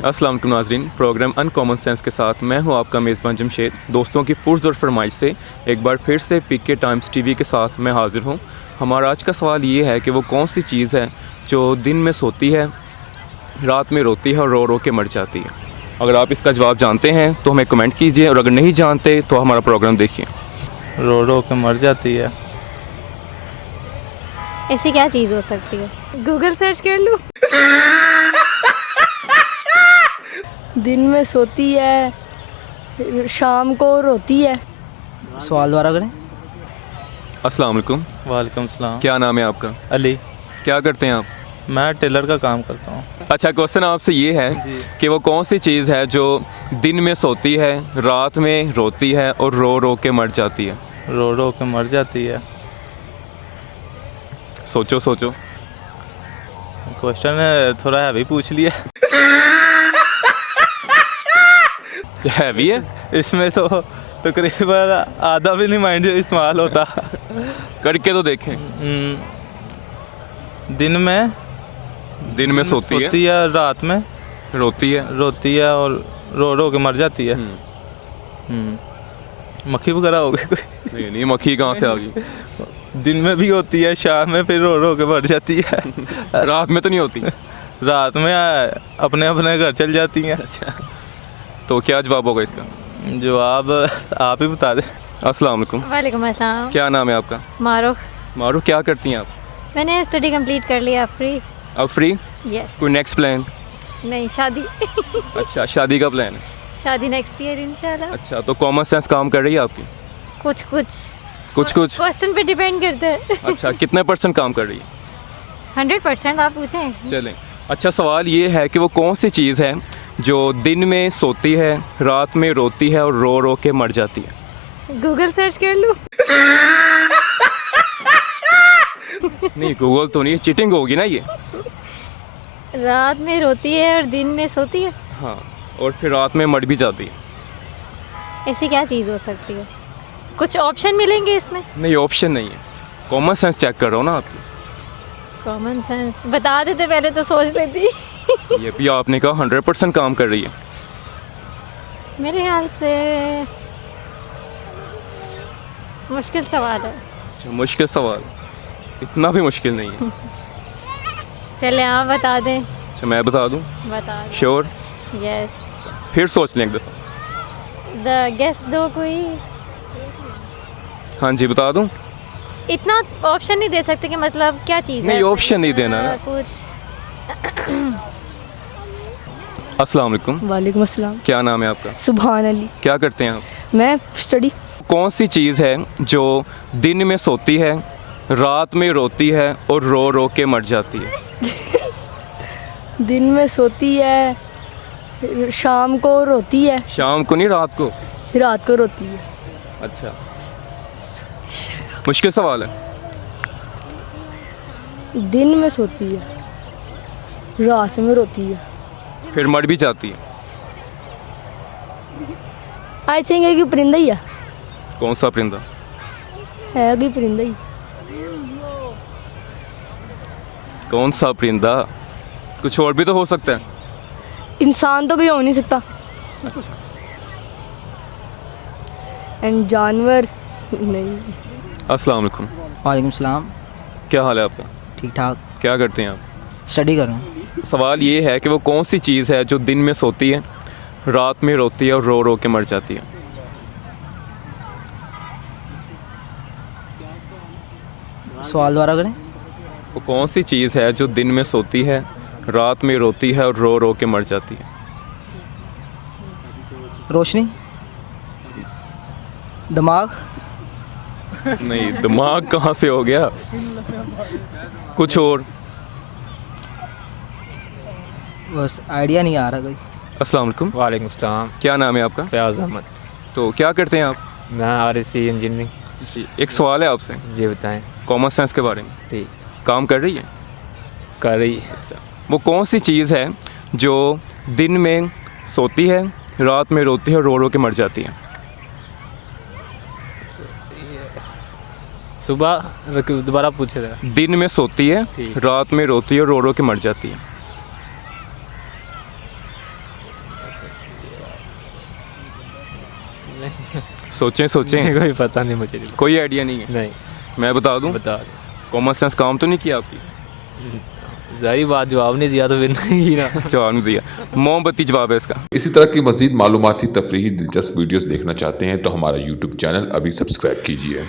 अस्सलाम वालेकुम नाज़रीन, प्रोग्राम अनकॉमन सेंस के साथ मैं हूं आपका मेज़बान जमशेद। दोस्तों की पुरज़ोर फरमाइश से एक बार फिर से पीके टाइम्स टीवी के साथ मैं हाज़िर हूं। हमारा आज का सवाल ये है कि वो कौन सी चीज़ है जो दिन में सोती है, रात में रोती है और रो रो के मर जाती है। अगर आप इसका जवाब जानते हैं तो हमें कमेंट कीजिए, और अगर नहीं जानते तो हमारा प्रोग्राम देखिए। रो रो के मर जाती है। ऐसी क्या चीज़ हो सकती है? गूगल सर्च कर लूँ। दिन में सोती है, शाम को रोती है। सवाल दोबारा करें। अस्सलाम वालेकुम, वालेकुम सलाम। क्या नाम है आपका? अली। क्या करते हैं आप? मैं टेलर का काम करता हूँ। अच्छा, क्वेश्चन आपसे ये है कि वो कौन सी चीज़ है जो दिन में सोती है, रात में रोती है और रो रो के मर जाती है। रो रो के मर जाती है। सोचो सोचो। क्वेश्चन थोड़ा हैवी पूछ लिया। हैवी है? इसमें तो तकरीबन आधा भी नहीं माइंड इस्तेमाल होता। करके तो देखें। दिन में सोती है, रात में रोती है और रो रो के मर जाती है। मक्खी वगैरह हो गई कोई? नहीं नहीं, मक्खी कहाँ से आ गई? दिन में भी होती है, शाम में फिर रो रो के मर जाती है। रात में तो नहीं होती? रात में अपने अपने घर चल जाती हैं। अच्छा, तो क्या जवाब होगा इसका? जवाब आप ही बता दें। अस्सलाम वालेकुम, वालेकुम अस्सलाम। क्या नाम है आपका? मारूफ। मारूफ, क्या करती हैं आप? मैंने स्टडी कंप्लीट कर लिया। फ्री। अब फ्री? यस। कोई नेक्स्ट प्लान? नहीं, शादी। अच्छा, शादी का प्लान है। शादी नेक्स्ट ईयर इंशाल्लाह। अच्छा, तो कॉमन सेंस काम कर रही है आपकी? कुछ कुछ क्वेश्चन पे डिपेंड करता है। अच्छा, कितने % काम कर रही है? 100% आप पूछें। चलें। अच्छा, सवाल ये है कि वो कौन सी चीज़ है जो दिन में सोती है, रात में रोती है और रो रो के मर जाती है। गूगल सर्च कर लूँ। नहीं, गूगल तो नहीं, चीटिंग होगी ना ये। रात में रोती है और दिन में सोती है। हाँ, और फिर रात में मर भी जाती है। ऐसी क्या चीज़ हो सकती है? कुछ ऑप्शन मिलेंगे इसमें? नहीं, ऑप्शन नहीं है, कॉमन सेंस चेक कर रहा हूँ ना आपकी। कॉमन सेंस बता देते पहले तो सोच लेती। ये भी आपने कहा 100% काम कर रही है। मेरे ख्याल से मुश्किल सवाल है। अच्छा, मुश्किल सवाल? इतना भी मुश्किल नहीं है। चले आप बता दें। अच्छा, मैं बता दूँ? बता दें। श्योर? यस। फिर सोच लें एक दफ़ा। द गेस दो कोई। हाँ जी, बता दूँ? इतना ऑप्शन नहीं दे सकते कि मतलब क्या चीज़ है। नहीं, ऑप्शन नहीं देना ना। कुछ। अस्सलाम वालेकुम, वालेकुम अस्सलाम। क्या नाम है आपका? सुभान अली। क्या करते हैं आप? मैं स्टडी। कौन सी चीज़ है जो दिन में सोती है, रात में रोती है और रो रो के मर जाती है। दिन में सोती है, शाम को रोती है। शाम को नहीं, रात को? रात को रोती है। अच्छा, मुश्किल सवाल है। दिन में सोती है, रात में रोती है। फिर मर भी जाती है। आई थिंक है कि परिंदा ही है। कौन सा परिंदा? है कि परिंदा ही। कौन सा परिंदा? कुछ और भी तो हो सकता है। इंसान तो कोई हो नहीं सकता। एंड जानवर नहीं। अस्सलाम वालेकुम, वालेकुम सलाम। क्या हाल है आपका? ठीक ठाक। क्या करते हैं आप? स्टडी कर रहा हूँ। सवाल ये है कि वो कौन सी चीज़ है जो दिन में सोती है, रात में रोती है और रो रो के मर जाती है। सवाल दोबारा करें। वो कौन सी चीज़ है जो दिन में सोती है, रात में रोती है और रो रो के मर जाती है। रोशनी। दिमाग। नहीं, दिमाग कहाँ से हो गया? कुछ और? बस आइडिया नहीं आ रहा कोई। अस्सलाम वालेकुम, वालेकुम सलाम। क्या नाम है आपका? फयाज अहमद। तो क्या करते हैं आप? मैं RSC इंजीनियरिंग। जी, एक सवाल है आपसे, जी बताएं। कॉमन सेंस के बारे में। ठीक। काम कर रही है? कर रही। अच्छा, वो कौन सी चीज़ है जो दिन में सोती है, रात में रोती है और रो रो के मर जाती है। सुबह दोबारा पूछे थे। दिन में सोती है, ठीक। रात में रोती है और रो रो के मर जाती है। सोचें सोचें, कोई पता नहीं मुझे। कोई आइडिया नहीं है। नहीं मैं बता दूं, बता कॉमन सेंस काम तो नहीं किया आपकी? सारी बात जवाब नहीं दिया तो फिर नहीं ना। जवाब नहीं दिया, मोमबत्ती जवाब है इसका। इसी तरह की मज़ीद मालूमाती तफरीही दिलचस्प वीडियोस देखना चाहते हैं तो हमारा YouTube चैनल अभी सब्सक्राइब कीजिए।